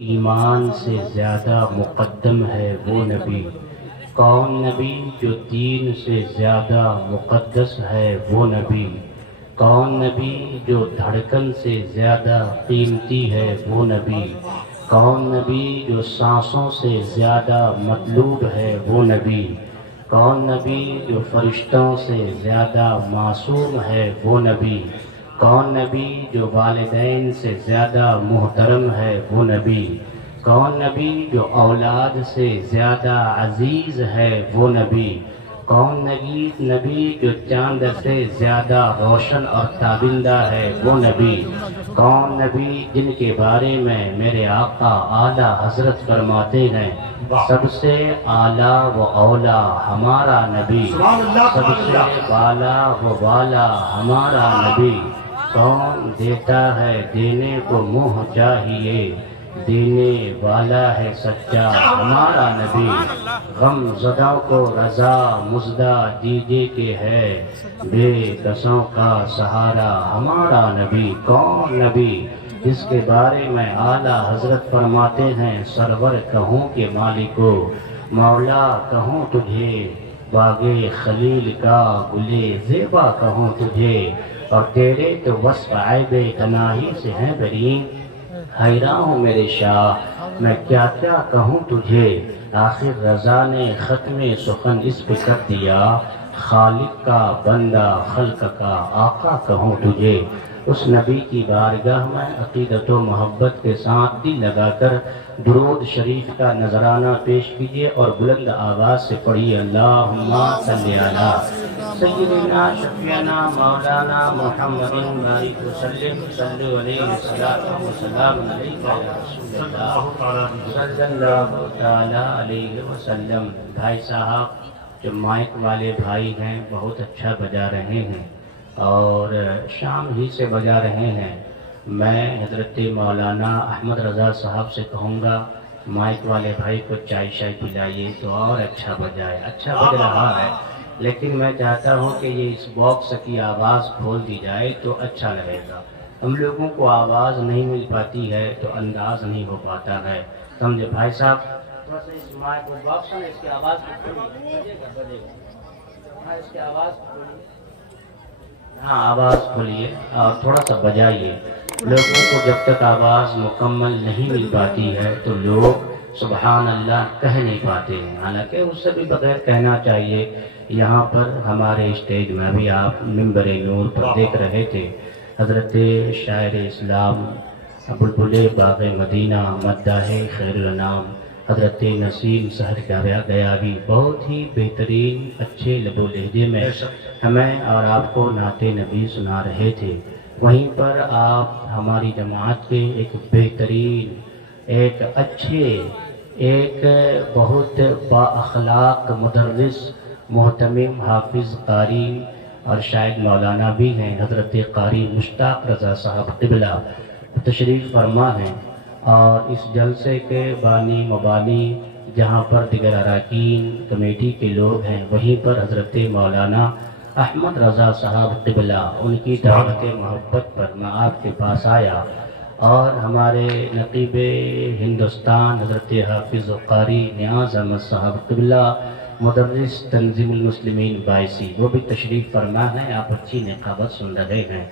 ایمان سے زیادہ مقدم ہے وہ نبی، کون نبی جو دین سے زیادہ مقدس ہے وہ نبی، کون نبی جو دھڑکن سے زیادہ قیمتی ہے وہ نبی، کون نبی جو سانسوں سے زیادہ مطلوب ہے وہ نبی، کون نبی جو فرشتوں سے زیادہ معصوم ہے وہ نبی، کون نبی جو والدین سے زیادہ محترم ہے وہ نبی، کون نبی جو اولاد سے زیادہ عزیز ہے وہ نبی، کون نبی جو چاند سے زیادہ روشن اور تابندہ ہے وہ نبی، کون نبی جن کے بارے میں میرے آقا اعلیٰ حضرت فرماتے ہیں سب سے اعلیٰ و اولا ہمارا نبی، سب سے بالا و بالا ہمارا نبی، کون دیتا ہے دینے کو منہ چاہیے، دینے والا ہے سچا ہمارا نبی، غم زدوں کو رضا مزدہ دیجے کہ ہے بے کسوں کا سہارا ہمارا نبی، کون نبی جس کے بارے میں اعلیٰ حضرت فرماتے ہیں سرور کہوں کہ مالکو مولا کہوں تجھے، باغِ خلیل کا گلے زیبا کہوں تجھے، اور تیرے تو وصف عیب تناہی سے ہیں بری، حیراں ہوں میرے شاہ میں کیا کیا کہوں تجھے، آخر رضا نے ختم سخن اس پہ کر دیا، خالق کا بندہ خلق کا آقا کہوں تجھے، اس نبی کی بارگاہ میں عقیدت و محبت کے ساتھ دل لگا کر درود شریف کا نذرانہ پیش کیجیے اور بلند آواز سے پڑھیے اللہم صلی علی سیدنا شفیعنا مولانا محمد بارک وسلم صلو علیہ الصلوۃ والسلام علیک یا رسول اللہ صلی اللہ تعالی علیہ وسلم۔ بھائی صاحب جو مائک والے بھائی ہیں بہت اچھا بجا رہے ہیں اور شام ہی سے بجا رہے ہیں، میں حضرت مولانا احمد رضا صاحب سے کہوں گا مائک والے بھائی کو چائے شائے پلائیے تو اور اچھا بجائے، اچھا بج رہا ہے لیکن میں چاہتا ہوں کہ یہ اس باکس کی آواز کھول دی جائے تو اچھا لگے گا، ہم لوگوں کو آواز نہیں مل پاتی ہے تو انداز نہیں ہو پاتا ہے، سمجھے بھائی صاحب؟ تھوڑا سا اس مائک کو باکس ہے اس کی آواز بجے گا، ہاں اس کی آواز کھولیے، ہاں آواز کھولیے اور تھوڑا سا بجائیے، لوگوں کو جب تک آواز مکمل نہیں مل پاتی ہے تو لوگ سبحان اللہ کہہ نہیں پاتے ہیں، حالانکہ اس سے بھی بغیر کہنا چاہیے۔ یہاں پر ہمارے اسٹیج میں بھی آپ منبر نور پر دیکھ رہے تھے حضرت شاعر اسلام بلبل باغ مدینہ مداح خیر الانام حضرت نسیم سحر گیاوی بہت ہی بہترین اچھے لب و لہجے میں ہمیں اور آپ کو نعت نبی سنا رہے تھے، وہیں پر آپ ہماری جماعت کے ایک بہترین ایک اچھے ایک بہت با اخلاق مدرس محتمم حافظ قاری اور شاید مولانا بھی ہیں حضرت قاری مشتاق رضا صاحب قبلہ تشریف فرما ہیں، اور اس جلسے کے بانی مبانی جہاں پر دیگر اراکین کمیٹی کے لوگ ہیں وہیں پر حضرت مولانا احمد رضا صاحب قبلہ ان کی دعوت محبت پر میں آپ کے پاس آیا، اور ہمارے نقیب ہندوستان حضرت حافظ قاری نیاز احمد صاحب قبلہ مدرس تنظیم المسلمین بائیسی وہ بھی تشریف فرما ہے، آپ اچھی نقابت سن رہے ہیں۔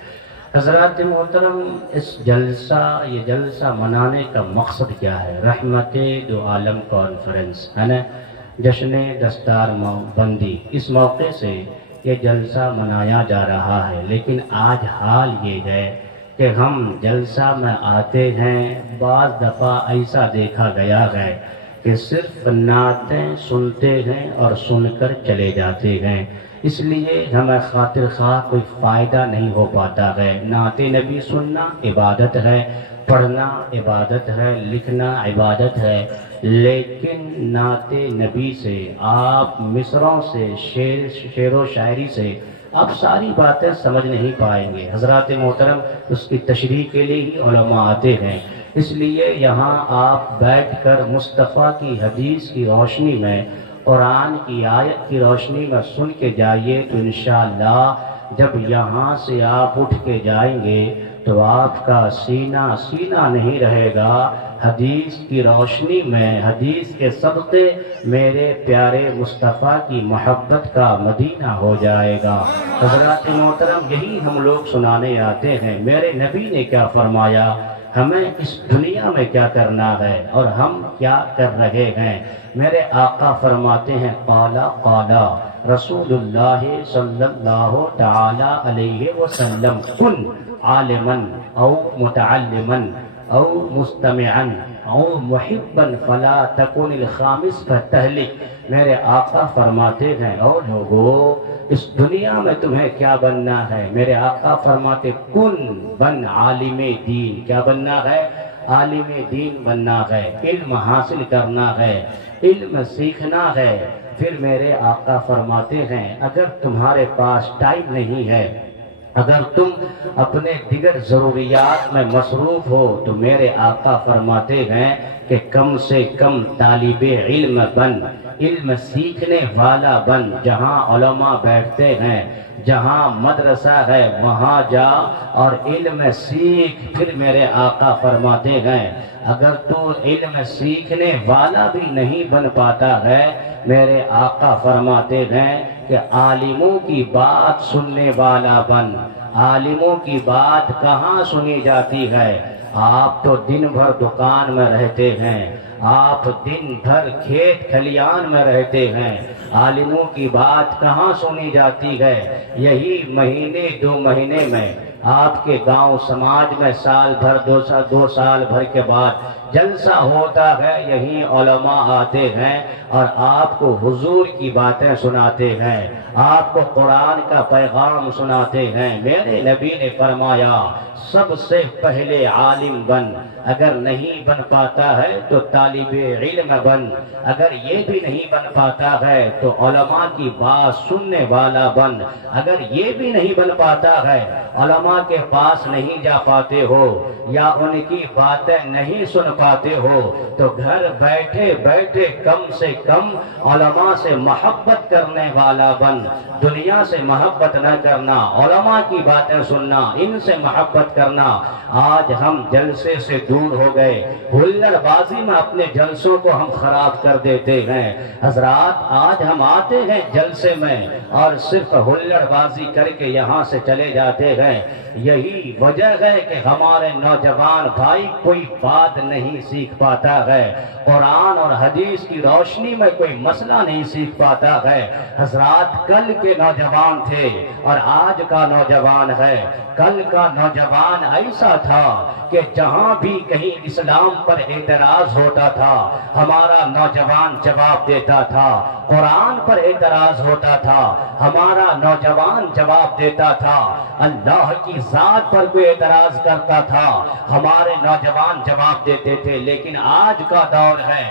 حضرات محترم یہ جلسہ منانے کا مقصد کیا ہے؟ رحمت دو عالم کانفرنس ہے نا، جشن دستار بندی، اس موقع سے یہ جلسہ منایا جا رہا ہے، لیکن آج حال یہ ہے کہ ہم جلسہ میں آتے ہیں بعض دفعہ ایسا دیکھا گیا ہے کہ صرف نعتیں سنتے ہیں اور سن کر چلے جاتے ہیں، اس لیے ہمیں خاطر خواہ کوئی فائدہ نہیں ہو پاتا ہے۔ نعت نبی سننا عبادت ہے، پڑھنا عبادت ہے، لکھنا عبادت ہے، لیکن نعت نبی سے آپ مصروں سے شعر و شاعری سے آپ ساری باتیں سمجھ نہیں پائیں گے۔ حضرات محترم اس کی تشریح کے لیے ہی علماء آتے ہیں، اس لیے یہاں آپ بیٹھ کر مصطفیٰ کی حدیث کی روشنی میں قرآن کی آیت کی روشنی میں سن کے جائیے تو انشاءاللہ جب یہاں سے آپ اٹھ کے جائیں گے تو آپ کا سینہ سینہ نہیں رہے گا، حدیث کی روشنی میں، حدیث کے صدقے میرے پیارے مصطفیٰ کی محبت کا مدینہ ہو جائے گا۔ حضرات محترم، یہی ہم لوگ سنانے آتے ہیں میرے نبی نے کیا فرمایا، ہمیں اس دنیا میں کیا کرنا ہے اور ہم کیا کر رہے ہیں۔ میرے آقا فرماتے ہیں قالا قالا رسول اللہ صلی اللہ تعالی علیہ وسلم، کن عالما او متعلما او مستمعا او محبا فلا تکن الخامس فتہلک۔ میرے آقا فرماتے ہیں او لوگو، اس دنیا میں تمہیں کیا بننا ہے؟ میرے آقا فرماتے کن، بن عالم دین۔ کیا بننا ہے؟ عالم دین بننا ہے، علم حاصل کرنا ہے، علم سیکھنا ہے۔ پھر میرے آقا فرماتے ہیں اگر تمہارے پاس ٹائم نہیں ہے، اگر تم اپنے دیگر ضروریات میں مصروف ہو، تو میرے آقا فرماتے ہیں کہ کم سے کم طالب علم بن، علم سیکھنے والا بن۔ جہاں علماء بیٹھتے ہیں، جہاں مدرسہ ہے، وہاں جا اور علم سیکھ۔ پھر میرے آقا فرماتے ہیں اگر تو علم سیکھنے والا بھی نہیں بن پاتا ہے، میرے آقا فرماتے ہیں کہ عالموں کی بات سننے والا بن۔ عالموں کی بات کہاں سنی جاتی ہے؟ آپ تو دن بھر دکان میں رہتے ہیں، آپ دن بھر کھیت کھلیان میں رہتے ہیں، عالموں کی بات کہاں سنی جاتی ہے؟ یہی مہینے دو مہینے میں آپ کے گاؤں سماج میں سال بھر دو سال بھر کے بعد جلسہ ہوتا ہے، یہی علماء آتے ہیں اور آپ کو حضور کی باتیں سناتے ہیں، آپ کو قرآن کا پیغام سناتے ہیں۔ میرے نبی نے فرمایا سب سے پہلے عالم بن، اگر نہیں بن پاتا ہے تو طالب علم بن، اگر یہ بھی نہیں بن پاتا ہے تو علماء کی بات سننے والا بن، اگر یہ بھی نہیں بن پاتا ہے، علماء کے پاس نہیں جا پاتے ہو یا ان کی باتیں نہیں سن پاتے ہو، تو گھر بیٹھے بیٹھے کم سے کم علماء سے محبت کرنے والا بن۔ دنیا سے محبت نہ کرنا، علماء کی باتیں سننا، ان سے محبت کرنا۔ آج ہم جلسے سے دور ہو گئے، ہلڑ بازی میں اپنے جلسوں کو ہم خراب کر دیتے ہیں۔ حضرات آج ہم آتے ہیں جلسے میں اور صرف ہلڑ بازی کر کے یہاں سے چلے جاتے ہیں۔ یہی وجہ ہے کہ ہمارے نوجوان بھائی کوئی بات نہیں سیکھ پاتا ہے، قرآن اور حدیث کی روشنی میں کوئی مسئلہ نہیں سیکھ پاتا ہے۔ حضرات کل کے نوجوان تھے اور آج کا نوجوان ہے۔ کل کا نوجوان ایسا تھا کہ جہاں بھی کہیں اسلام پر اعتراض ہوتا تھا ہمارا نوجوان جواب دیتا تھا، قرآن پر اعتراض ہوتا تھا ہمارا نوجوان جواب دیتا تھا، اللہ کی ذات پر کوئی اعتراض کرتا تھا ہمارے نوجوان جواب دیتے تھے۔ لیکن آج کا دور ہے،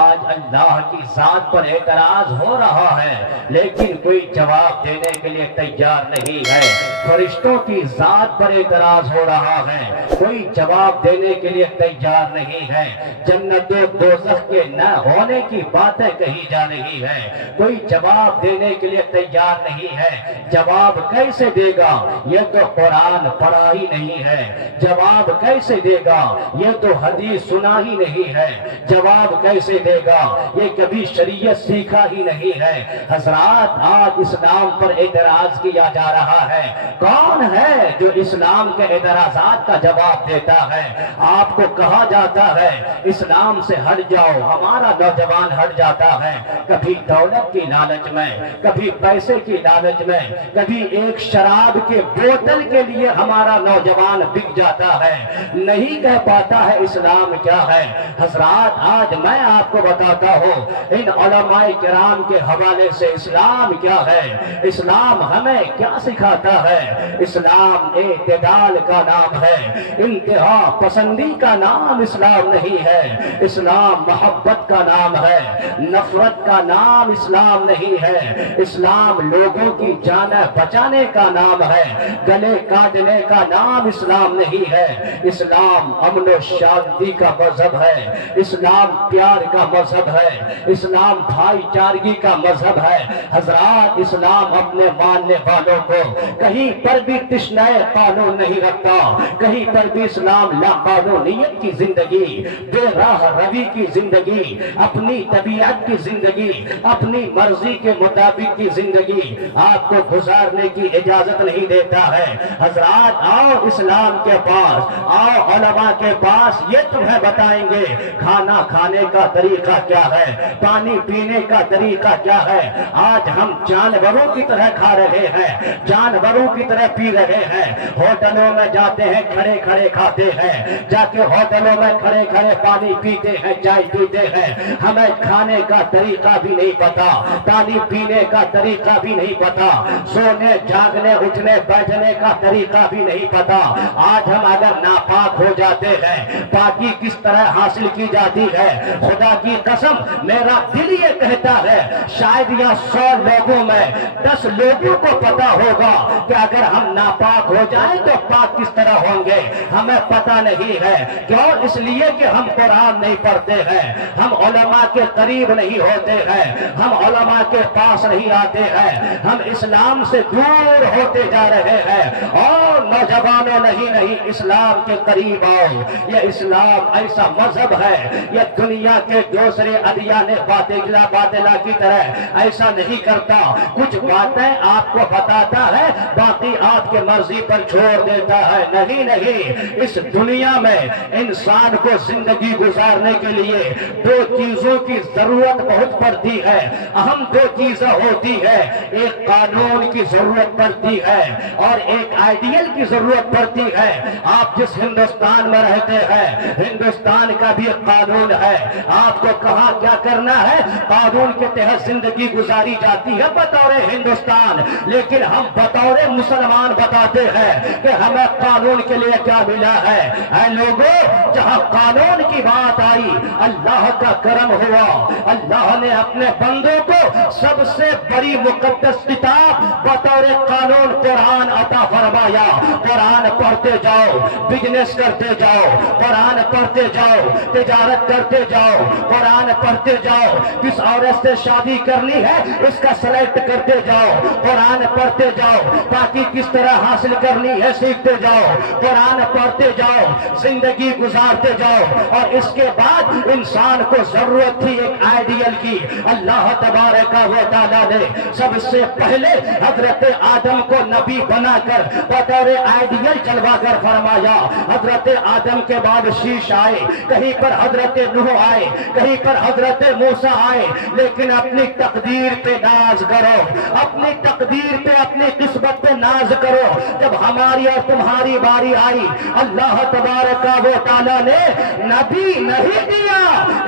آج اللہ کی ذات پر اعتراض ہو رہا ہے لیکن کوئی جواب دینے کے لیے تیار نہیں ہے۔ فرشتوں کی ذات پر اعتراض ہو رہا ہے، کوئی جواب دینے کے لیے تیار نہیں ہے۔ جنت و دوزخ کے نہ ہونے کی باتیں کہی جا رہی ہے، کوئی جواب دینے کے لیے تیار نہیں ہے۔ جواب کیسے دے گا؟ یہ تو قرآن پڑھا ہی نہیں ہے۔ جواب کیسے دے گا؟ یہ تو حدیث سنا ہی نہیں ہے۔ جواب کیسے دے گا؟ یہ کبھی شریعت سیکھا ہی نہیں ہے۔ حضرات آج اسلام پر اعتراض کیا جا رہا ہے، کون ہے جو اسلام کے اعتراضات کا جواب دیتا ہے؟ آپ کو کہا جاتا ہے اسلام سے ہٹ جاؤ، ہمارا نوجوان ہٹ جاتا ہے، کبھی دولت کی لالچ میں، کبھی پیسے کی لالچ میں، کبھی ایک شراب کے بوتل کے لیے ہمارا نوجوان بک جاتا ہے، نہیں کہہ پاتا ہے اسلام کیا ہے۔ حضرات آج میں آپ کو بتاتا ہوں ان علماء کرام کے حوالے سے اسلام کیا ہے، اسلام ہمیں کیا سکھاتا ہے۔ اسلام اعتدال کا نام ہے، انتہا پسندی کا نام اسلام نہیں ہے۔ اسلام محبت کا نام ہے، نفرت کا نام اسلام نہیں ہے۔ اسلام لوگوں کی جانیں بچانے کا نام ہے، گلے کاٹنے کا نام اسلام نہیں ہے۔ اسلام امن و شانتی کا مذہب ہے، اسلام پیار کا مذہب ہے، اسلام بھائی چارگی کا مذہب ہے۔ حضرات اسلام اپنے ماننے والوں کو کہیں پر بھی تشنہ نئے قانون نہیں رکھتا، کہیں پر بھی اسلام لا قانونیت کی زندگی، بے راہ روی کی زندگی، اپنی طبیعت کی زندگی، اپنی مرضی کے مطابق کی زندگی آپ کو گزارنے کی اجازت نہیں دیتا ہے۔ حضرات آؤ اسلام کے پاس، آؤ علماء کے پاس، یہ تمہیں بتائیں گے کھانا کھانے کا طریقہ کیا ہے، پانی پینے کا طریقہ کیا ہے۔ آج ہم جانوروں کی طرح کھا رہے ہیں، جانوروں کی طرح پی رہے ہیں، ہوٹلوں میں جاتے ہیں کھڑے کھڑے کھاتے ہیں، جا کے ہوٹلوں میں کھڑے کھڑے پانی پیتے ہیں، چائے پیتے ہیں، ہمیں کھانے کا طریقہ بھی نہیں پتا، پانی پینے کا طریقہ بھی نہیں پتا، سونے جاگنے اٹھنے بیٹھنے کا طریقہ بھی نہیں پتا۔ آج ہم اگر ناپاک ہو جاتے ہیں، پاکی کس طرح حاصل کی جاتی ہے، خدا کی قسم میرا دل یہ کہتا ہے شاید یا 100 لوگوں میں 10 لوگوں کو پتا ہوگا کہ اگر ہم ناپاک ہو جائیں تو پاک کس طرح ہوں گے، ہمیں پتا نہیں ہے۔ کیوں؟ اس لیے کہ ہم قرآن نہیں پڑھتے ہیں، ہم علماء کے قریب نہیں ہوتے ہیں، ہم علماء کے پاس نہیں آتے ہیں، ہم اسلام سے دور ہوتے جا رہے ہیں۔ اور نوجوانوں نہیں اسلام کے قریب آؤ، یہ اسلام ایسا مذہب ہے، یہ دنیا کے دوسرے ادیان باطلا کی طرح ایسا نہیں کرتا، کچھ باتیں آپ کو بتاتا ہے باقی آپ کے مرضی پر چھوڑ دیتا ہے۔ نہیں، اس دنیا میں انسان کو زندگی گزارنے کے لیے 2 چیزوں کی ضرورت بہت پڑتی ہے، اہم 2 چیزیں ہوتی ہے، ایک قانون کی ضرورت پڑتی ہے اور ایک آئیڈیل کی ضرورت پڑتی ہے۔ آپ جس ہندوستان میں رہتے ہیں، ہندوستان کا بھی ایک قانون ہے، آپ کو کہاں کیا کرنا ہے، قانون کے تحت زندگی گزاری جاتی ہے بطور ہندوستان، لیکن ہم بطور مسلمان بتاتے ہیں کہ ہمیں قانون کے لیے کیا ملا ہے۔ اے لوگوں، جہاں قانون کی بات آئی، اللہ کا کرم ہوا، اللہ نے اپنے بندوں کو سب سے بڑی مقدس کتاب بطور قانون قرآن عطا فرمایا۔ قرآن پڑھتے جاؤ، بزنس کرتے جاؤ، قرآن پڑھتے جاؤ، تجارت کرتے جاؤ، قرآن پڑھتے جاؤ، کس عورت سے شادی کرنی ہے اس کا سلیکٹ کرتے جاؤ، قرآن پڑھتے جاؤ، تاکہ کس طرح حاصل کرنی ہے سیکھتے جاؤ، قرآن پڑھتے جاؤ، زندگی گزارتے جاؤ۔ اور اس کے بعد انسان کو ضرورت تھی ایک آئیڈیل کی، اللہ تبارک و تعالیٰ نے سب سے پہلے حضرت آدم کو نبی بنا کر بطور آئیڈیل چلوا کر فرمایا۔ حضرت آدم کے بعد شیش آئے، کہیں پر حضرت نوح آئے، کہیں پر حضرت موسیٰ آئے، لیکن اپنی تقدیر پہ ناز کرو، اپنی تقدیر پہ اپنی قسمت پہ ناز کرو۔ جب ہماری اور تمہاری باری آئی، اللہ تبارک و تعالیٰ نے نبی نہیں دیا،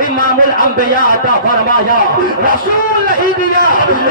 امام الانبیاء عطا فرمایا، رسول نہیں دیا،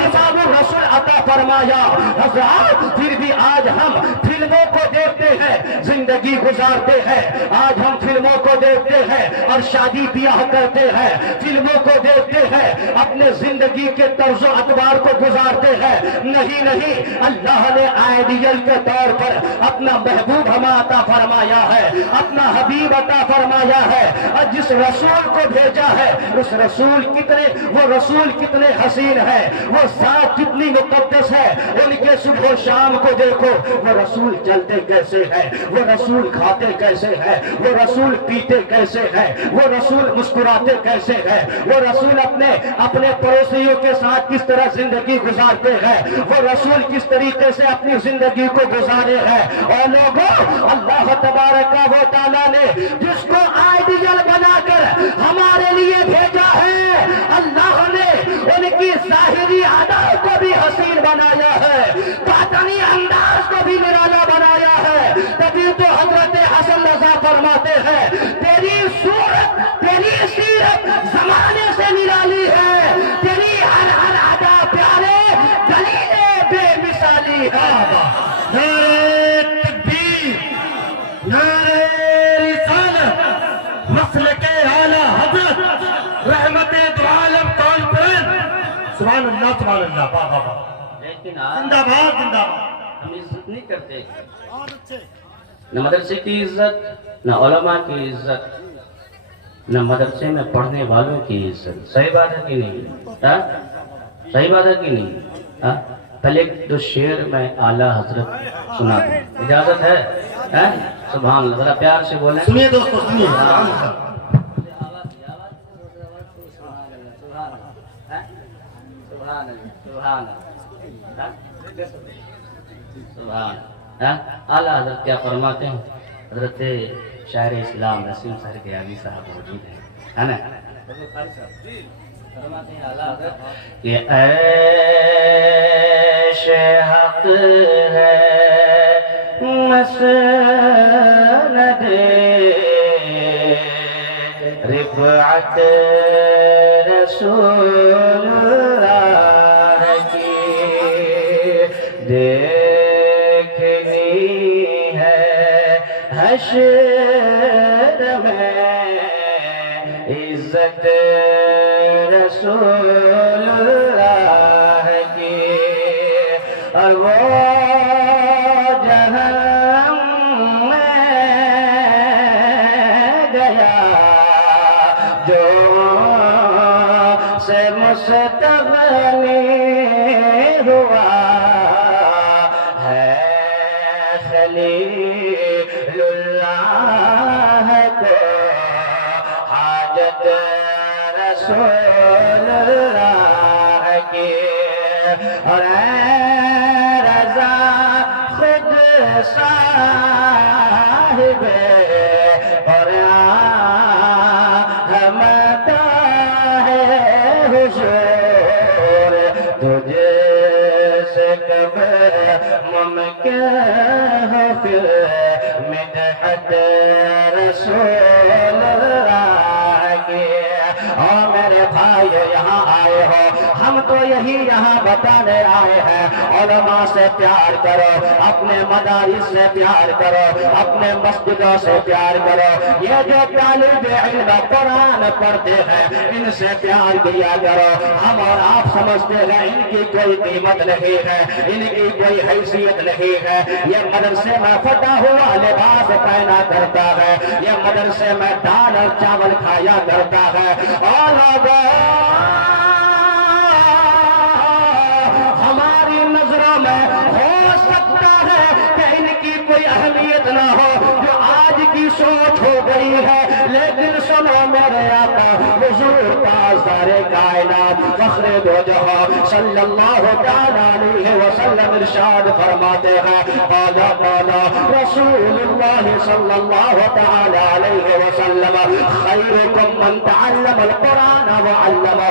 امام الرسول عطا فرمایا۔ حضرات پھر بھی آج ہم فلموں کو دیکھتے ہیں، زندگی گزارتے ہیں، آج ہم فلموں کو دیکھتے ہیں اور شادی بیاہ کرتے ہیں، فلموں کو دیکھتے ہیں، اپنے زندگی کے طرز و اطوار کو گزارتے ہیں۔ نہیں، اللہ نے آئیڈیل کے طور پر اپنا محبوب ہمیں عطا فرمایا ہے، اپنا حبیب عطا فرمایا ہے، اور جس رسول کو بھیجا ہے اس رسول کتنے حسین ہے، وہ ذات کتنی مقدس ہے، ان کے صبح و شام کو دیکھو، وہ رسول چلتے کیسے ہیں، وہ رسول کھاتے کیسے ہیں، وہ رسول پیتے کیسے ہیں، وہ رسول مسکراتے کیسے ہیں، وہ رسول اپنے پڑوسیوں کے ساتھ کس طرح زندگی گزارتے ہیں، وہ رسول کس طریقے سے اپنی زندگی کو گزارے ہیں۔ اور لوگوں، اللہ تبارک و تعالیٰ نے جس کو آئیڈیل بنا کر ہمارے لیے بھیجا ہے، اللہ نے ان کی ظاہری عادات کو بھی حسین بنایا ہے، باطنی انداز کو بھی نرالا بنایا ہے۔ تبھی تو حضرت حسن رضا فرماتے ہیں، تیری صورت، تیری سیرت زمانے سے نرالی ہے، تیری ہر ادا پیارے دلیلے بے مثالی ہے۔ نعرہ تکبیر، نعرہ رسالت، مسلک اعلی حضرت، رحمت دو عالم کانفرنس، سبحان اللہ سبحان اللہ، واہ واہ واہ، لیکن زندہ باد زندہ باد۔ ہم عزت نہیں کرتے، نہ مدرسے کی عزت، نہ علماء کی عزت، نہ مدرسے میں پڑھنے والوں کی عزت۔ صحیح بات ہے کہ نہیں؟ صحیح بات ہے کہ نہیں؟ پہلے دو شعر میں اعلیٰ حضرت سنا دوں، اجازت ہے؟ سبحان اللہ، ذرا پیار سے بولیں۔ سنیے دوستو سنیے، سبحان اعلیٰ حضرت کیا فرماتے ہیں؟ حضرت شاعر اسلام نسیم سر کے عالی صاحب موجود ہیں، ہے نا؟ فرماتے ہیں اعلیٰ حضرت کہ عیش حق ہے مسند رفعت رسول اللہ کی، دیکھنی ہے حشر میں عزت رسول اللہ کی، اور وہ جہنم میں گیا جو سے مستغنی ہوا ہے، خلیل اللہ کو حاجت رسول اللہ کی، اور اے رضا خود صاحب اور ہمتا ہے حضور، تجھے سے کب ممکن ہے پھر مدحت رسول اللہ کی۔ اور میرے بھائی یہاں آئے ہو، ہم تو یہی یہاں بتانے آئے ہیں، علماء سے پیار کرو، اپنے مدارس سے پیار کرو، اپنے مسجدوں سے پیار کرو، یہ جو طالب علم قرآن پڑھتے ہیں ان سے پیار کیا کرو۔ ہم اور آپ سمجھتے ہیں ان کی کوئی قیمت نہیں ہے، ان کی کوئی حیثیت نہیں ہے، یہ مدرسے میں پھٹا ہوا لباس پہنا کرتا ہے، یہ مدرسے میں دال اور چاول کھایا کرتا ہے، اور ہماری نظروں میں ہو سکتا ہے کہ ان کی کوئی اہمیت نہ ہو، جو آج کی سوچ ہو گئی ہے، لیکن سنو میرے آقا حضور تاجدار کائنات فخر دو جہاں صلی اللہ علیہ وسلم ارشاد فرماتے ہیں، قال رسول اللہ صلی اللہ علیہ وسلم خیرکم من تعلم القرآن وعلمہ۔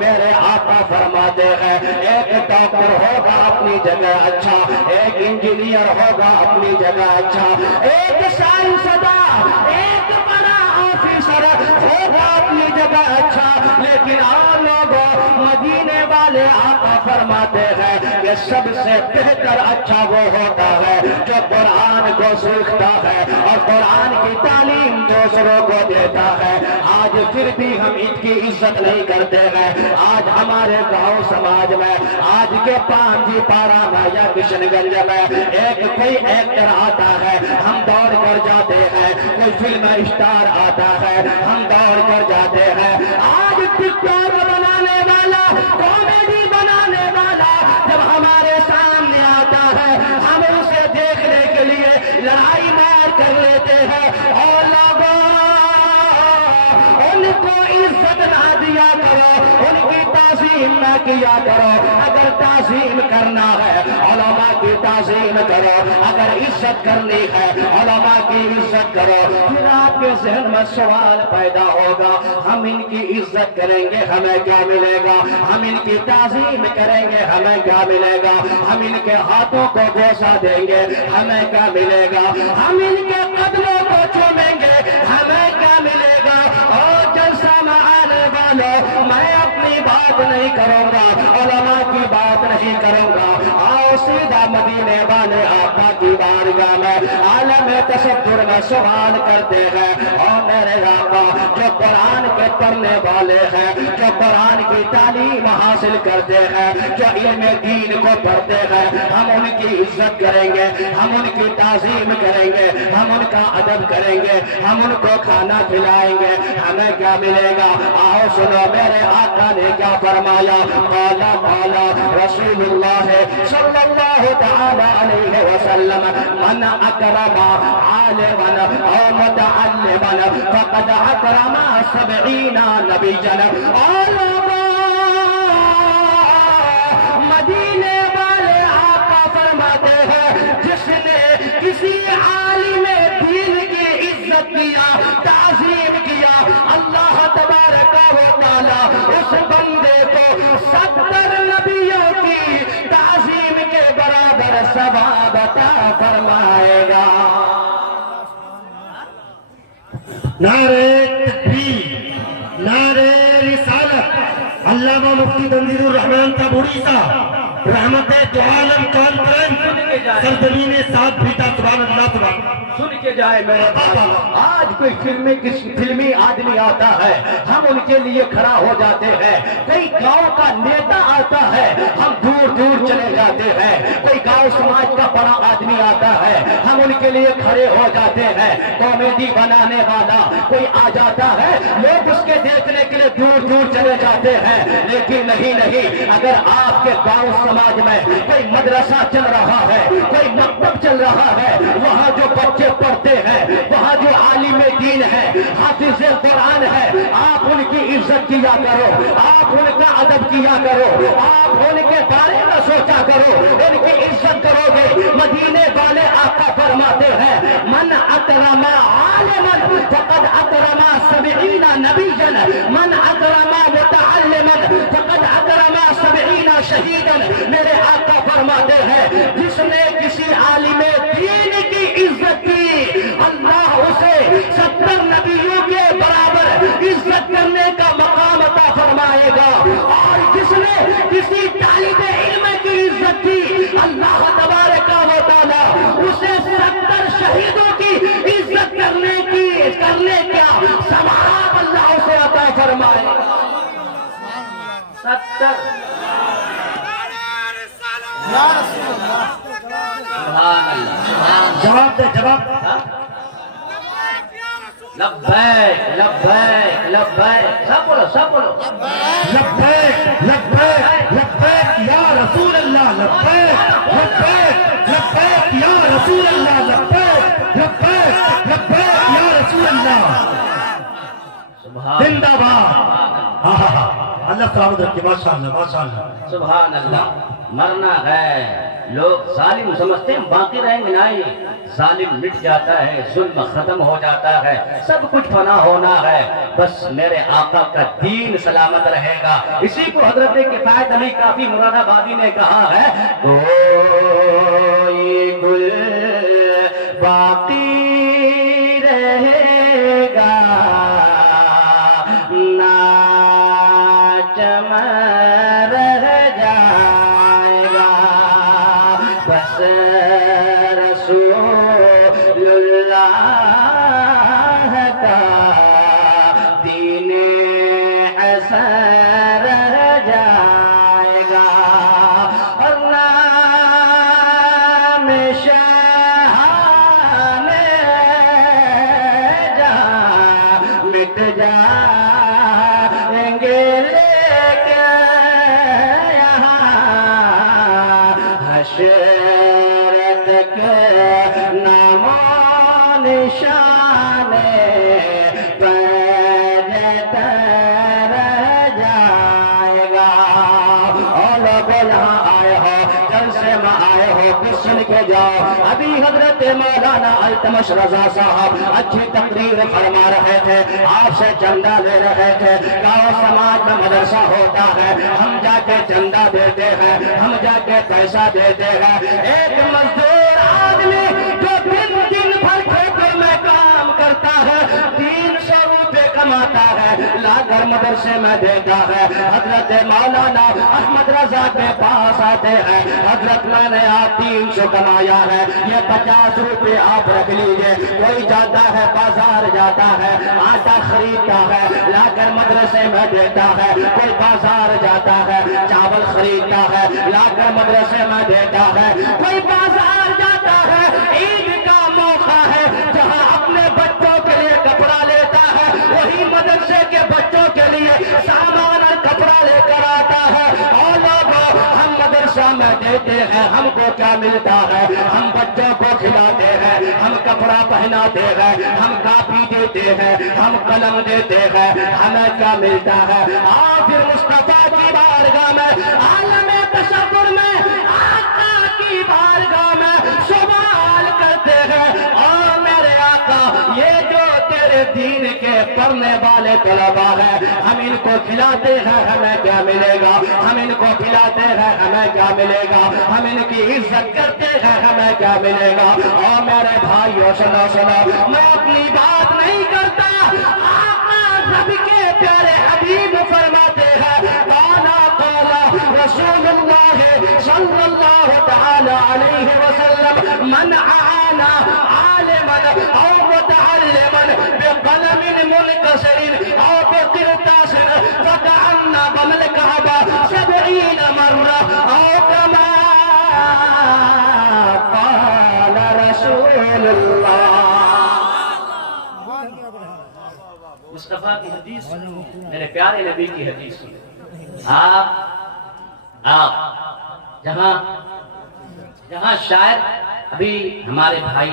میرے آقا فرماتے ہیں ایک ڈاکٹر ہوگا اپنی جگہ اچھا، ایک انجینئر ہوگا اپنی جگہ اچھا، ایک سائنسداں، ایک بڑا آفیسر ہوگا اپنی جگہ اچھا، لیکن آپ لوگوں مدینے والے آقا فرماتے ہیں کہ سب سے بہتر اچھا وہ ہوتا ہے جو قرآن کو سیکھتا ہے اور قرآن کی تعلیم دوسروں کو دیتا ہے۔ آج پھر بھی ہم ان کی عزت نہیں کرتے ہیں۔ آج ہمارے گاؤں سماج میں، آج کے پانجی پارا میں یا کشن گنج میں ایک کوئی ایکٹر آتا ہے، ہم دوڑ کر جاتے ہیں، کوئی فلم اسٹار آتا ہے، ہم دوڑ کر جاتے ہیں۔ آج ٹک ٹاک بنانے والا، کامیڈی بنانے والا جب ہمارے سامنے آتا ہے، ہم اسے دیکھنے کے لیے لڑائی مار کر لیتے ہیں، اور لوگوں ان کو عزت نہ دیا کرو، ان کی تعظیم نہ کیا کرو۔ اگر تعظیم کرنا ہے علماء کی تعظیم کرو، اگر عزت کرنی ہے علماء کی عزت کرو۔ پھر آپ کے ذہن میں سوال پیدا ہوگا، ہم ان کی عزت کریں گے ہمیں کیا ملے گا؟ ہم ان کی تعظیم کریں گے ہمیں کیا ملے گا؟ ہم ان کے ہاتھوں کو بوسہ دیں گے ہمیں کیا ملے گا؟ ہم ان کے قدموں کو چومیں گے ہمیں کیا ملے گا؟ اور جلسہ میں آنے والوں، میں اپنی بات نہیں کروں گا، علماء کی بات نہیں کروں گا، آؤ سیدھا مدینے والے آقا کی بارگاہ میں عالم تصور میں سوال کرتے ہیں۔ اور میرے آقا جو قرآن کے پڑھنے والے ہیں، جو قرآن کی تعلیم حاصل کرتے ہیں، جو علم دین کو پڑھتے ہیں، ہم ان کی عزت کریں گے، ہم ان کی تعظیم کریں گے، ہم ان کا ادب کریں گے، ہم ان کو کھانا کھلائیں گے، ہمیں کیا ملے گا؟ آؤ سنو میرے آقا نے کیا فرمایا، قالا قالا رسول اللہ صلی اللہ تعالی علیہ وسلم من اکرم عالما او متعلما فقد اکرم 70 نبیا۔ مدینے والے آقا فرماتے ہیں جس نے کسی عالم دین کی عزت کیا، تعظیم کیا، اللہ تبارک و تعالی اس بندے کو 70 نبیوں کی تعظیم کے برابر ثواب عطا فرمائے گا۔ نعرہ تکبیر، نعرہ رسالت۔ علامہ مفتی تنزیل الرحمان کا بوڑی صاحب رحمت دو عالم کانفرنس سرزمین ساتھ بھیٹا، سبحان اللہ سبحان اللہ۔ سن کے جائے میرے بھائی، آج کوئی فلمی آدمی آتا ہے، ہم ان کے لیے کھڑا ہو جاتے ہیں۔ کئی گاؤں کا نیتا آتا ہے، ہم دور دور چلے جاتے ہیں۔ کوئی گاؤں سماج کا بڑا آدمی آتا ہے، ہم ان کے لیے کھڑے ہو جاتے ہیں۔ کامیڈی بنانے والا کوئی آ جاتا ہے، لوگ اس کے دیکھنے کے لیے دور دور چلے جاتے ہیں۔ لیکن نہیں، اگر آپ کے گاؤں سماج میں کوئی مدرسہ چل رہا ہے، کوئی مکتب چل رہا ہے، وہاں جو بچے پڑھتے ہیں، وہاں جو عالم دین ہے، حافظ قرآن ہے، آپ ان کی عزت کیا کرو، آپ ان کا ادب کیا کرو، آپ ان کے بارے میں سوچا کرو، ان کی عزت کرو گے۔ مدینے والے آقا فرماتے ہیں من اکرم عالما فقد اکرم 70 نبیا، من اکرم متعلما فقد اکرم 70 شہیدا۔ میرے آقا فرماتے ہیں جس نے کسی عالم دین کی عزت کی، اللہ اسے 70 نبیوں کے برابر عزت کرنے کا مقام عطا فرمائے گا۔ اور جس نے کسی طالب علم کی عزت کی، اللہ تبارک و تعالی اسے 70 شہیدوں کی عزت کرنے کا ثواب اللہ اسے عطا فرمائے گا۔ 70 جواب دے جواب۔ لبیک لبیک لبیک، سب بولو سب بولو۔ لبیک لبیک لبیک یا رسول اللہ، لبیک لبیک لبیک یا رسول اللہ، لبیک لبیک لبیک یا رسول اللہ۔ زندہ باد۔ اللہ سلامت رکھے، ماشاء اللہ ماشاء اللہ۔ سبحان اللہ۔ مرنا ہے، لوگ ظالم سمجھتے ہیں باقی رہیں گے، نہیں، ظالم مٹ جاتا ہے، ظلم ختم ہو جاتا ہے، سب کچھ فنا ہونا ہے، بس میرے آقا کا دین سلامت رہے گا۔ اسی کو حضرت کفایت علی کافی مراد آبادی نے کہا ہے، کوئی گل باقی رہے گا نہ چمن رہ جائے گا، بس رسول اللہ کا دین حسن رہ جائے گا، اور نام شاہ میں جہاں مٹ جائیں گے، حشر تک نام و نشان پہنچ رہ جائے گا۔ اور لوگ یہاں آئے ہو، جلسے میں آئے ہو، کچھ سن کے جاؤ۔ ابھی حضرت مولانا التمش رضا صاحب اچھی تقریر فرما رہے تھے، آپ سے چندہ لے رہے تھے۔ گاؤں سماج میں مدرسہ ہوتا ہے، ہم جا کے چندہ دیتے ہیں، ہم جا کے پیسہ دیتے ہیں۔ ایک مزدور آدمی جو دن بھر کھیتوں میں کام کرتا ہے، 300 روپے کماتا ہے، لا کر مدرسے میں دیتا ہے۔ حضرت مولانا احمد رضا کے پاس آتے ہیں، حضرت میں نے آپ 300 کمایا ہے، یہ 50 روپے آپ رکھ لیجئے۔ کوئی جاتا ہے بازار جاتا ہے، آٹا خریدتا ہے، لا کر مدرسے میں دیتا ہے۔ کوئی بازار جاتا ہے، چاول خریدتا ہے، لا کر مدرسے میں دیتا ہے۔ کوئی بازار جاتا ہے، عید کا موقع ہے، جہاں اپنے بچوں کے لیے کپڑا لیتا ہے، وہی مدرسے کے بچوں کے لیے دیتے ہیں ہم کو کیا ملتا ہے؟ ہم بچوں کو کھلاتے ہیں، ہم کپڑا پہناتے ہیں، ہم کاپی دیتے ہیں، ہم قلم دیتے ہیں، ہمیں کیا ملتا ہے؟ پھر مصطفیٰ کی بارگاہ میں، عالم تصور میں، آقا کی بارگاہ میں سوال کرتے ہیں، اور میرے آقا یہ جو تیرے دین کے پڑھنے والے طلبا ہیں، ہم ان کو کھلاتے ہیں ہمیں کیا ملے گا؟ ہم ان کو کھلاتے ہیں ہمیں کیا ملے گا؟ ہم ان کی عزت کرتے ہیں ہمیں کیا ملے گا؟ اور میرے بھائیو سنو سنو، میں اپنی بات نہیں کرتا، آقا رب کے پیارے حبیب فرماتے ہیں، قالا قالا رسول اللہ صلی اللہ تعالی علیہ وسلم، من عانا عالما او متعلما بقلم منكسر او بقرطاس فكأنما بنى الكعبة 70 مرة او كما قال رسول اللہ۔ مصطفیٰ کی حدیث، میرے پیارے نبی کی حدیث، آپ جہاں شاید ابھی ہمارے بھائی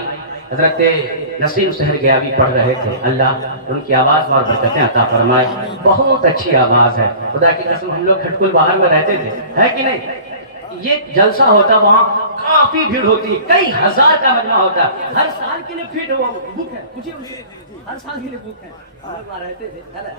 حضرت نسیم سحر گیابی پڑھ رہے تھے، اللہ ان کی آواز اور برکتیں عطا فرمائے، بہت اچھی آواز ہے، خدا کی قسم ہم لوگ کھٹکل باہر میں رہتے تھے، ہے کہ نہیں؟ یہ جلسہ ہوتا، وہاں کافی بھیڑ ہوتی، کئی ہزار کا مجمع ہوتا، ہر سال کے لیے پھر وہ بک ہے، ہر سال کے لیے بک ہے،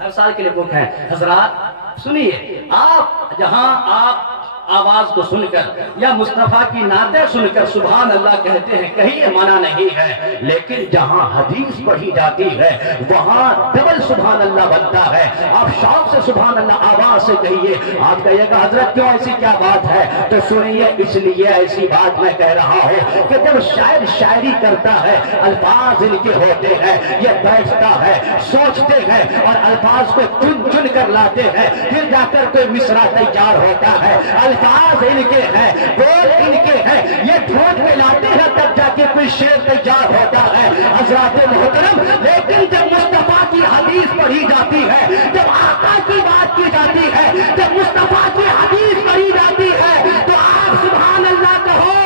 ہر سال کے لیے بک ہے۔ حضرات سنیے، آپ جہاں آپ آواز کو سن کر یا مصطفیٰ کی نعتیں سن کر سبحان اللہ کہتے ہیں، کہیں یہ منع نہیں ہے، لیکن جہاں حدیث پڑھی جاتی ہے وہاں ڈبل سبحان اللہ بنتا ہے۔ آپ شوق سے سبحان اللہ آواز سے کہیے۔ آپ کہیے گا حضرت کیوں ایسی کیا بات ہے؟ تو سنیے، اس لیے ایسی بات میں کہہ رہا ہوں کہ جب شاعر شاعری کرتا ہے، الفاظ ان کے ہوتے ہیں، یہ بیٹھتا ہے، سوچتے ہیں اور الفاظ کو چن چن کر لاتے ہیں، پھر جا کر کوئی مصرع تیار ہوتا ہے، الفاظ ان کے ہیں، بول ان کے ہیں، یہ ڈھونڈ کے لاتے ہیں، تب جا کے کوئی شعر تیار ہوتا ہے۔ حضرات محترم، لیکن جب مصطفیٰ کی حدیث پڑھی جاتی ہے، جب آقا کی بات کی جاتی ہے، جب مصطفیٰ کی حدیث پڑھی جاتی ہے، تو آپ سبحان اللہ کہو،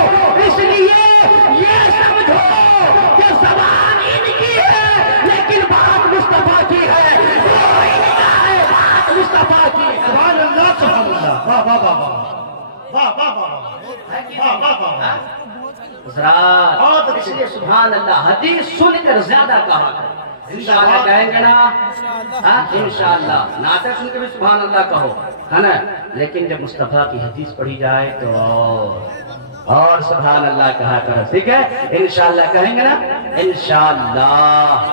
اس لیے یہ سمجھو کہ زبان ان کی ہے لیکن بات مصطفیٰ کی ہے، وہ ان کا ہے، بات مصطفیٰ کی ہے۔ سبحان اللہ، سبحان اللہ، واہ واہ واہ واہ واہ واہ واہ واہ واہ واہ۔ حضرات اس لیے سبحان اللہ حدیث سن کر زیادہ کہا کریں، انشاءاللہ کہیں گے نا، انشاءاللہ نعتیں سن کے بھی سبحان اللہ کہو، ہے نا، لیکن جب مصطفیٰ کی حدیث پڑھی جائے تو اور سبحان اللہ کہا کرو، ٹھیک ہے؟ انشاءاللہ کہیں گے نا، انشاءاللہ۔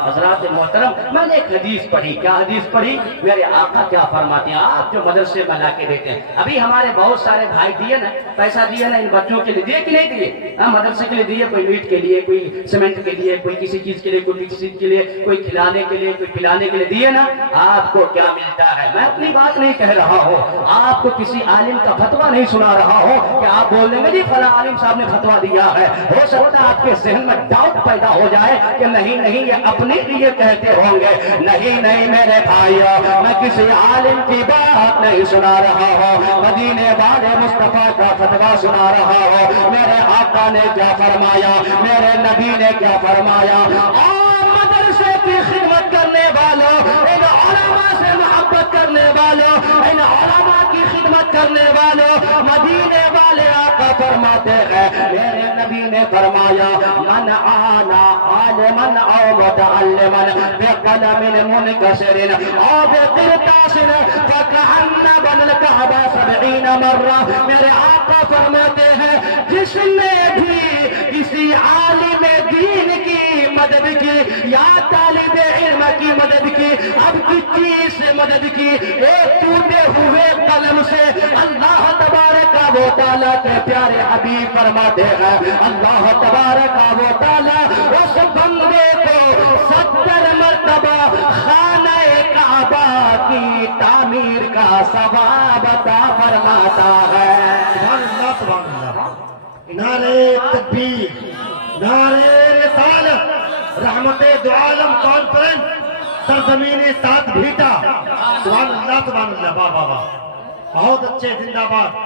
حضرات محترم، میں نے ایک حدیث پڑھی، کیا حدیث پڑھی؟ میرے آقا کیا فرماتے ہیں، آپ جو مدرسے میں لا کے دیتے ہیں، ابھی ہمارے بہت سارے بھائی دیے نا، پیسہ دیے نا ان بچوں کے لیے، دیے کہ نہیں دیے؟ مدرسے کے لیے دیے، کوئی میٹ کے لیے، کوئی سیمنٹ کے لیے، کوئی کسی چیز کے لیے، کوئی کسی چیز کے لیے، کوئی کھلانے کے لیے، کوئی پلانے کے لیے دیے نا، آپ کو کیا ملتا ہے؟ میں اپنی بات نہیں کہہ رہا ہوں، آپ کو کسی عالم کا فتویٰ نہیں سنا رہا ہوں کہ آپ بول دیں گے جی فلاں عالم صاحب نے فتویٰ دیا ہے، ہو سکتا ہے آپ کے ذہن میں ڈاؤٹ پیدا ہو جائے کہ نہیں یہ اپنے لیے کہتے ہوں گے، نہیں میرے بھائیو، میں کسی عالم کی بات نہیں سنا رہا ہوں، مدینے والے مصطفیٰ کا فتویٰ سنا رہا ہوں، میرے آقا نے کیا فرمایا، میرے نبی نے کیا فرمایا۔ اور مدرسے کی خدمت کرنے والوں، ان علماء سے محبت کرنے والوں، ان علماء کی خدمت کرنے والوں، مدینے والے آقا فرماتے ہیں، میرے نبی نے فرمایا، من عانا عالما او متعلما بقلم منكسر او بقرطاس فكأن بنى الكعبة 70 مرة۔ میرے آقا فرماتے ہیں، جس نے بھی کسی عالم دین کی مدد کی یا طالب علم کی مدد کی، اب کی چیز سے مدد کی، ایک ٹوٹے ہوئے قلم سے، اللہ تبارک و تعالیٰ کے پیارے حبیب فرماتے ہیں، اللہ تبارک و تعالیٰ اس بندے کو 70 مرتبہ خانہ کعبہ کی تعمیر کا ثواب عطا فرماتا ہے۔ سبحان اللہ، سبحان اللہ۔ نعرہ تکبیر، نعرہ رسالت، رحمت دو عالم کانفرنس، سرزمین سات بھیٹا، سبحان اللہ، سبحان اللہ، واہ واہ واہ، بہت اچھے، زندہ باد۔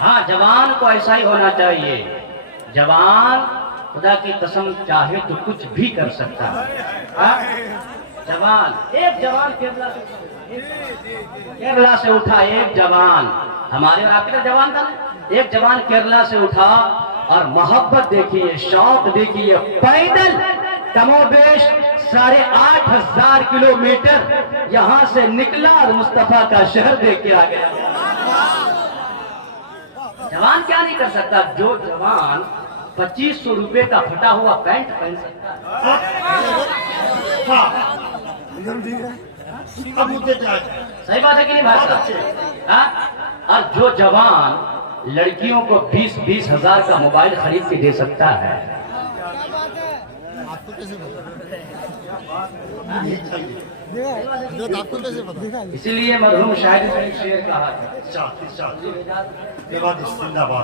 ہاں جوان کو ایسا ہی ہونا چاہیے. جوان خدا کی قسم چاہے تو کچھ بھی کر سکتا ہے. ہاں؟ جوان ایک جوان کیرلا سے اٹھا ایک جوان ہمارے اور آپ کی طرح جوان تھا نا. ایک جوان کیرلا سے اٹھا اور محبت دیکھیے شوق دیکھیے پیدل کم و بیش 8,500 کلومیٹر یہاں سے نکلا اور مصطفیٰ کا شہر دیکھ کے آ گیا. جوان کیا نہیں کر سکتا؟ جو جوان 2500 روپے کا پھٹا ہوا پینٹ پہن سکتا ہے. صحیح بات ہے کہ نہیں بھائی صاحب؟ اور جو جوان لڑکیوں کو 20-20 ہزار کا موبائل خرید کے دے سکتا ہے. اسی لیے مرحوم شاعر نے ایک شعر کہا تھا.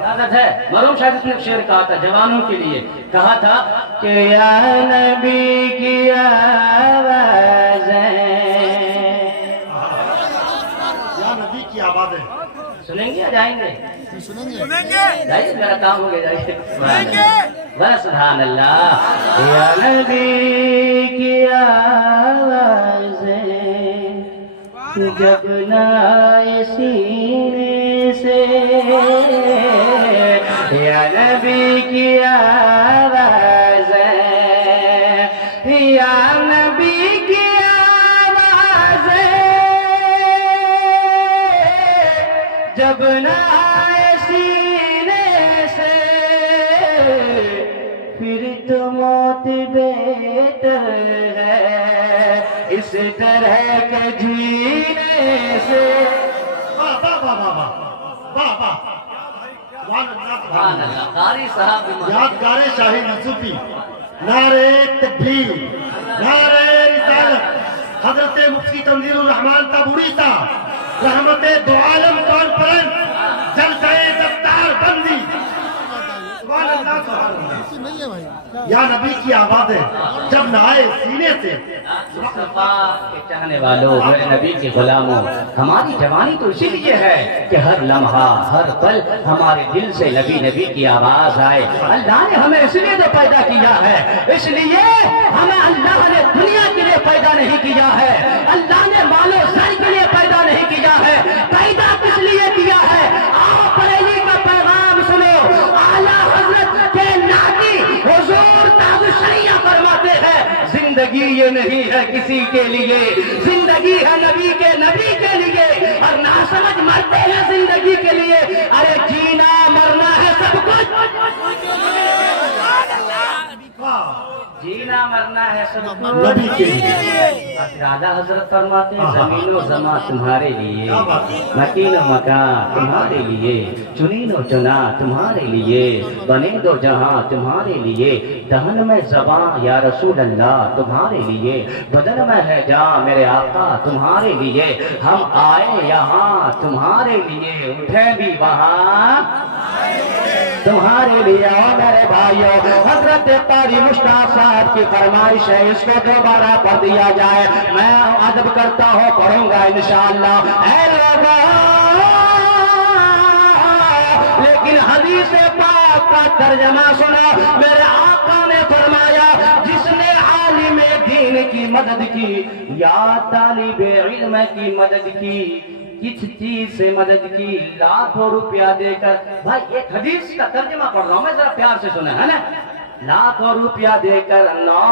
عادت ہے مرحوم شاعر نے ایک شعر کہا تھا جوانوں کے لیے. کہا تھا کہ یا نبی کی آوازیں، یا نبی کی آوازیں سنیں گے یا جائیں گے؟ جائیے میرا کام ہو گیا. جائیے بس سبحان اللہ. یا نبی کی آوازیں جب نہ آئے سینے سے، یا نبی کی آوازیں، یا نبی کی آوازیں جب نہ آئے سینے سے، پھر تو موت بہتر ہے اس طرح کے جینے سے. سبحان اللہ. قاری صاحب یادگار شاہی یوسفی. نعرہ تکبیر، نعرہ رسالت. حضرت مفتی تنزیل الرحمان تابوری صاحب رحمت دو عالم کانفرنس جلسہ دفتار بندی. سبحان اللہ سبحان اللہ. یا نبی کی آوازیں جب نہ آئے سینے سے. مصطفیٰ کے چاہنے والوں، میرے نبی کے غلاموں، ہماری جوانی تو اسی لیے ہے کہ ہر لمحہ ہر پل ہمارے دل سے نبی کی آواز آئے. اللہ نے ہمیں اس لیے تو پیدا کیا ہے، اس لیے ہمیں اللہ نے دنیا کے لیے پیدا نہیں کیا ہے. اللہ نے مال و زر کے لیے پیدا نہیں کیا ہے. پیدا کس لیے کیا ہے؟ آؤ بریلی کا پیغام سنو. اعلیٰ حضرت کے ناطی حضور تاج الشریعہ فرماتے ہیں زندگی یہ نہیں ہے کسی کے لیے، زندگی ہے نبی کے لیے. اور نہ سمجھ مرتے ہیں زندگی کے لیے. ارے جینا مرنا ہے سب کچھ، جینا مرنا ہے سب نبی کے لیے. اعلیٰ حضرت فرماتے ہیں زمین و زمان تمہارے لیے، مکین و مکان تمہارے لیے، چنین و چنا تمہارے لیے، بنے دو جہاں تمہارے لیے. دہن میں زبان یا رسول اللہ تمہارے لیے، بدن میں ہے جان میرے آقا تمہارے لیے. ہم آئے یہاں تمہارے لیے، اٹھے بھی وہاں تمہارے لیے. اور میرے بھائیو حضرت قاری مشتاق صاحب کی فرمائش ہے اس کو دوبارہ پڑھ دیا جائے. میں ادب کرتا ہوں، پڑھوں گا انشاءاللہ. اے لوگوں لیکن حدیث پاک کا ترجمہ سنا. میرے آقا نے فرمایا جس نے عالم دین کی مدد کی یا طالب علم کی مدد کی، کس چیز سے مدد کی؟ لاکھوں روپیہ دے کر. بھائی ایک حدیث کا ترجمہ پڑھ رہا ہوں میں، ذرا پیار سے سنیں ہے نا. لاکھوں روپیہ دے کر، نو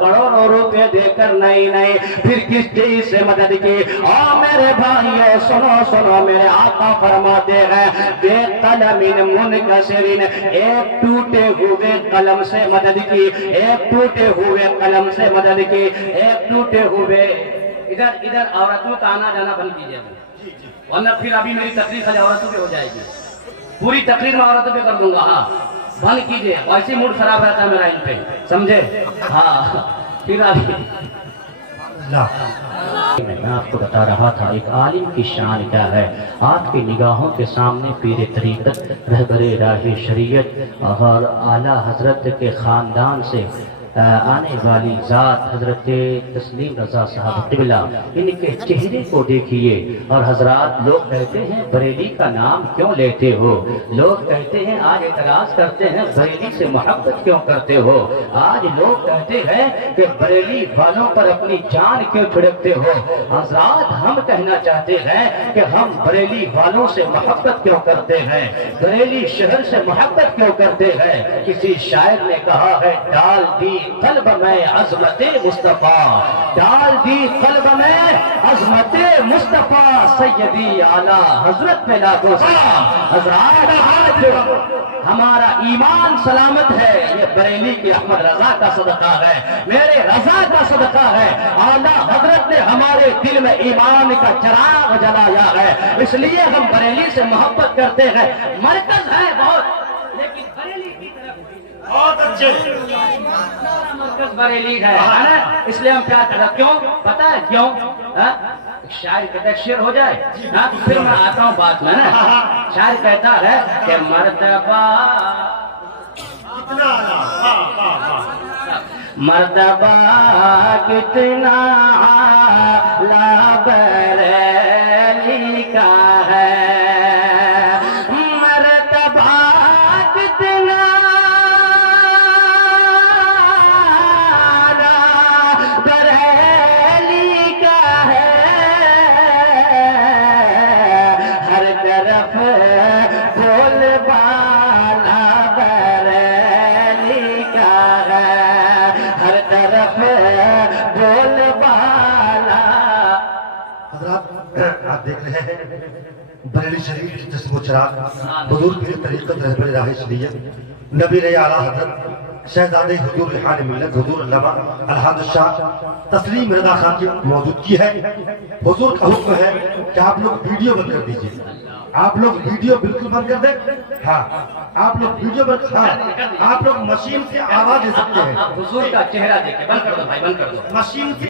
کروڑوں روپے دے کر نہیں. پھر کس چیز سے مدد کی؟ اور میرے بھائیو سنو میرے آقا فرماتے ہیں بے قلم منکسر، ایک ٹوٹے ہوئے قلم سے مدد کی، ایک ٹوٹے ہوئے قلم سے مدد کی، ایک ٹوٹے ہوئے. ادھر عورتوں کا آنا جانا بند کیجیے ورنہ پھر ابھی میری تقریر خالی عورتوں پہ ہو جائے گی. پوری تقریر میں عورتوں پہ کر دوں گا. ہاں بند کیجیے، ویسے موڈ خراب رہتا ہے میرا ان پہ، سمجھے؟ ہاں پھر ابھی میں آپ کو بتا رہا تھا ایک عالم کی شان کیا ہے. آپ کی نگاہوں کے سامنے پیر طریقت، رہبر راہ شریعت اور اعلیٰ حضرت کے خاندان سے آنے والی ذات حضرت تسلیم رضا صاحب قبلہ، ان کے چہرے کو دیکھیے۔ اور حضرات، لوگ کہتے ہیں بریلی کا نام کیوں لیتے ہو؟ لوگ کہتے ہیں، آج اعتراض کرتے ہیں بریلی سے محبت کیوں کرتے ہو؟ آج لوگ کہتے ہیں کہ بریلی والوں پر اپنی جان کیوں چھڑکتے ہو؟ حضرات، ہم کہنا چاہتے ہیں کہ ہم بریلی والوں سے محبت کیوں کرتے ہیں، بریلی شہر سے محبت کیوں کرتے ہیں؟ کسی شاعر نے کہا ہے، ڈال دی قلب میں عظمت مصطفیٰ، ڈال دی قلب میں عظمت مصطفیٰ، سیدی اعلیٰ حضرت میں لاکھوں سلام۔ حضرات، آج ہمارا ایمان سلامت ہے، یہ بریلی کی احمد رضا کا صدقہ ہے، میرے رضا کا صدقہ ہے۔ اعلیٰ حضرت نے ہمارے دل میں ایمان کا چراغ جلایا ہے، اس لیے ہم بریلی سے محبت کرتے ہیں۔ مرکز ہے بہت، لیکن بریلی کی طرف بہت اچھے مرکز بریلی ہے نا؟ اس لیے ہم کیا کریں؟ کیوں پتا ہے کیوں؟ شاعر کہتا ہے، شعر ہو جائے پھر میں آتا ہوں بات میں نا۔ شاعر کہتا ہے کہ مرتبہ مرتبہ کتنا اعلیٰ بریلی کا ہے، مرتبہ کتنا اعلیٰ بریلی کا ہے، ہر طرف بول بالا بریلی کا ہے، ہر طرف بول بالا۔ حضرات، آپ دیکھ رہے ہیں بریلی شریف کی جسم و چراغ، حضور کی طریقت رہبر راہ شریعت، نبی اعلیٰ حضرت شہزادے حضور ریحان ملت حضور علامہ الحاج الشاہ تسلیم رضا خان کی موجودگی ہے۔ حضور کا حکم ہے کہ آپ لوگ ویڈیو بند کر دیجئے، آپ لوگ ویڈیو بالکل بند کر دیں۔ ہاں، آپ لوگ ویڈیو بند، ہاں آپ لوگ مشین سے آواز دے سکتے ہیں، حضور کا چہرہ دیکھیں، بند کر دو بھائی، بند کر دو۔ مشین سے